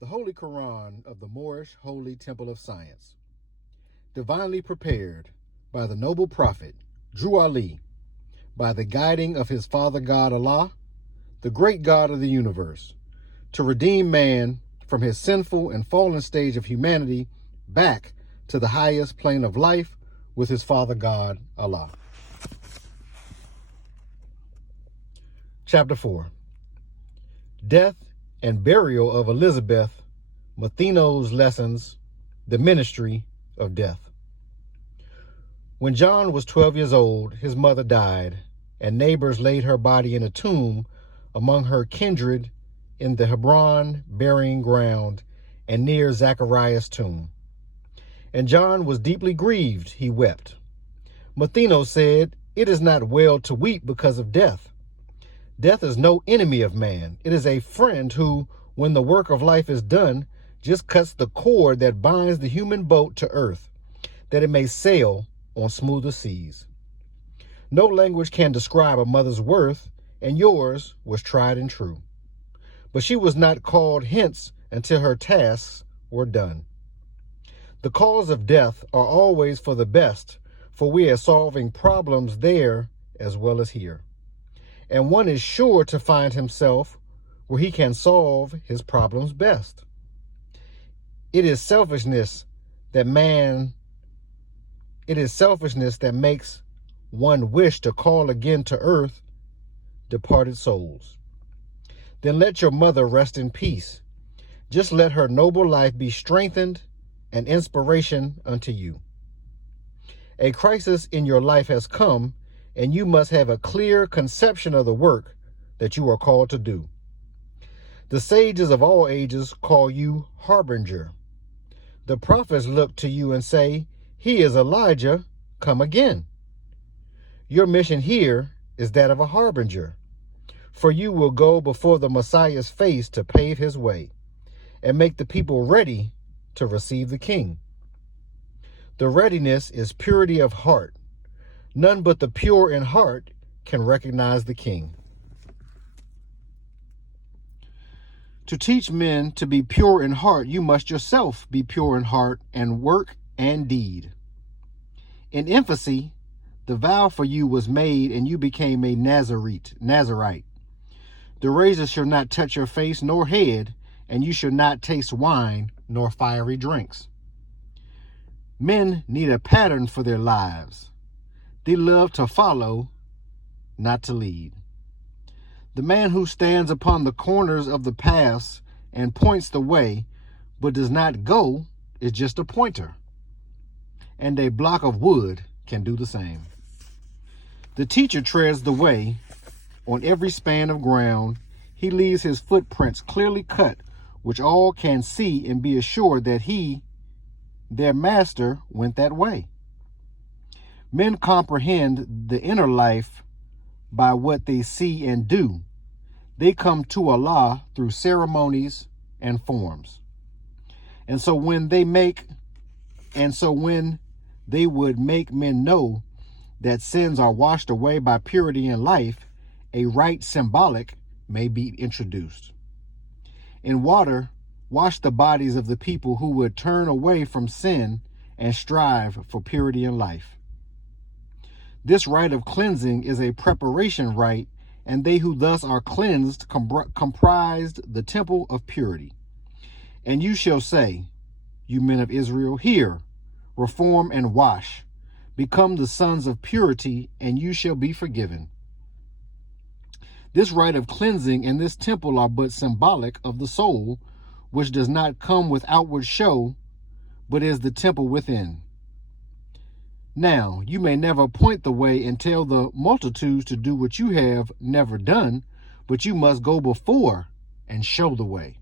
The Holy Koran of the Moorish Holy Temple of Science, divinely prepared by the noble prophet, Drew Ali, by the guiding of his Father God Allah, the great God of the universe, to redeem man from his sinful and fallen stage of humanity back to the highest plane of life with his Father God Allah. Chapter 4. Death and Burial of Elizabeth Matheno's Lessons, the Ministry of Death. When John was 12 years old, his mother died, and neighbors laid her body in a tomb among her kindred in the Hebron burying ground and near Zachariah's tomb. And John was deeply grieved, he wept. Matheno said, "It is not well to weep because of death. Death is no enemy of man. It is a friend who, when the work of life is done, just cuts the cord that binds the human boat to earth, that it may sail on smoother seas." No language can describe a mother's worth, and yours was tried and true. But she was not called hence until her tasks were done. The cause of death are always for the best, for we are solving problems there as well as here. And one is sure to find himself where he can solve his problems best. It is selfishness that makes one wish to call again to earth departed souls. Then let your mother rest in peace. Just let her noble life be strengthened and inspiration unto you. A crisis in your life has come, and you must have a clear conception of the work that you are called to do. The sages of all ages call you harbinger. The prophets look to you and say, "He is Elijah, come again." Your mission here is that of a harbinger, for you will go before the Messiah's face to pave his way and make the people ready to receive the King. The readiness is purity of heart. None but the pure in heart can recognize the King. To teach men to be pure in heart, you must yourself be pure in heart and work and deed. In infancy, the vow for you was made, and you became a Nazarite. The razor shall not touch your face nor head, and you shall not taste wine nor fiery drinks. Men need a pattern for their lives. They love to follow, not to lead. The man who stands upon the corners of the paths and points the way, but does not go, is just a pointer. And a block of wood can do the same. The teacher treads the way on every span of ground. He leaves his footprints clearly cut, which all can see and be assured that he, their master, went that way. Men comprehend the inner life by what they see and do. They come to Allah through ceremonies and forms. And so when they would make men know that sins are washed away by purity in life, a rite symbolic may be introduced. In water, wash the bodies of the people who would turn away from sin and strive for purity in life. This rite of cleansing is a preparation rite, and they who thus are cleansed comprised the temple of purity. And you shall say, you men of Israel, hear, reform and wash, become the sons of purity, and you shall be forgiven. This rite of cleansing and this temple are but symbolic of the soul, which does not come with outward show, but is the temple within. Now, you may never point the way and tell the multitudes to do what you have never done, but you must go before and show the way.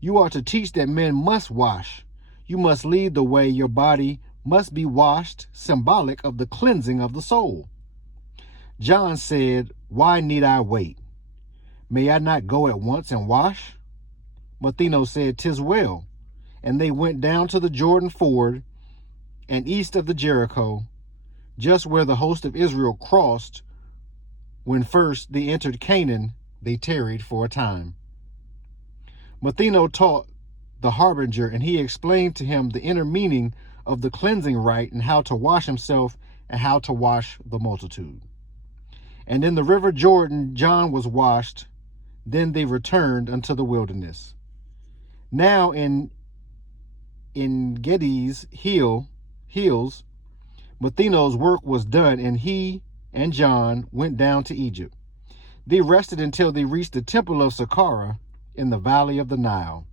You are to teach that men must wash. You must lead the way. Your body must be washed, symbolic of the cleansing of the soul. John said, "Why need I wait? May I not go at once and wash?" Matheno said, "'Tis well." And they went down to the Jordan ford and east of the Jericho, just where the host of Israel crossed. When first they entered Canaan, they tarried for a time. Matheno taught the harbinger, and he explained to him the inner meaning of the cleansing rite and how to wash himself and how to wash the multitude. And in the river Jordan, John was washed. Then they returned unto the wilderness. Now in Gedi's hills, Matheno's work was done, and he and John went down to Egypt. They rested until they reached the temple of Saqqara in the valley of the Nile.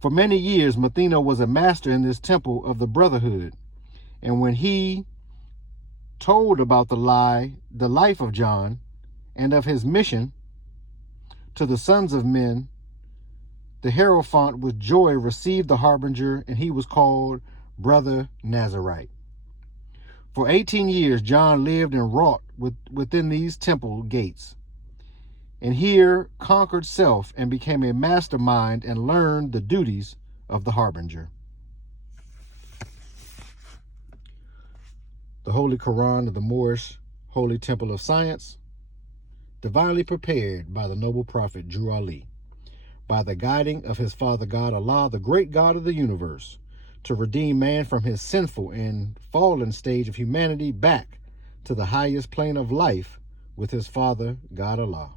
For many years, Matheno was a master in this temple of the brotherhood. And when he told about the life of John and of his mission to the sons of men, the Hierophant with joy received the harbinger, and he was called Brother Nazarite. For 18 years, John lived and wrought within these temple gates, and here conquered self and became a mastermind and learned the duties of the harbinger. The Holy Koran of the Moorish Holy Temple of Science, divinely prepared by the noble prophet Drew Ali, by the guiding of his Father God Allah, the great God of the universe, to redeem man from his sinful and fallen stage of humanity back to the highest plane of life with his Father God Allah.